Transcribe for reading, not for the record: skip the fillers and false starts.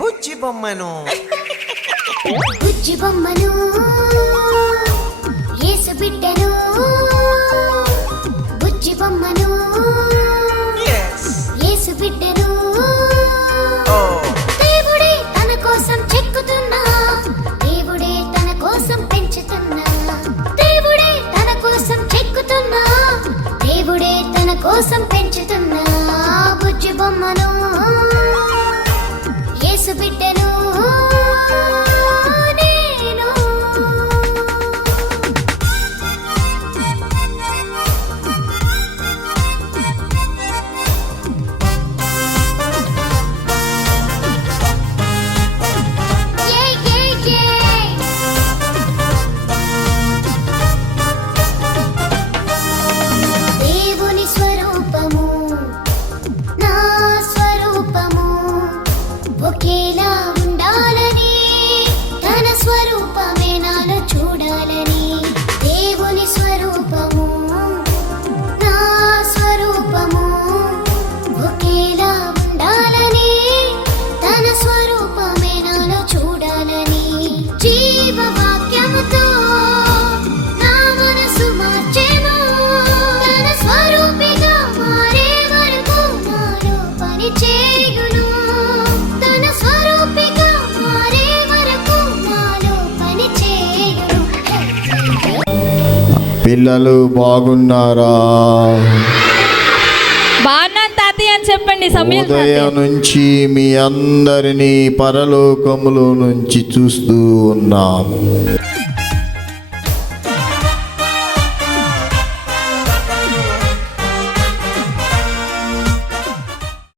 బుజ్జి బొమ్మను బుజ్జి బొమ్మను యేసు బిడ్డను బుజ్జి బొమ్మను యేసు బిడ్డను దేవుడే తన కోసం చెక్కుతున్నా దేవుడే తన కోసం పెంచుతున్నా దేవుడే తన కోసం చెక్కుతున్నా దేవుడే తన కోసం పెంచుతున్నా బుజ్జి బొమ్మను యేసు బిడ్డను నేను. దేవుని స్వరూపము నా స్వరూపము ఒకేలా ఉండాలని తన స్వరూపమే నాలో చూడాలని దేవుని స్వరూపము నా స్వరూపము ఒకేలా ఉండాలని తన స్వరూపమే నాలో చూడాలని జీవవాక్యముతో నా మనసు మార్చేమో తన స్వరూపిగా మారే వరకు నాలో పని చేయును పిల్లలు బాగున్నారా? బాగున్నాను తాతయ్య అని చెప్పండి. ఉదయం నుంచి మీ అందరినీ పరలోకములో నుంచి చూస్తూ ఉన్నాము.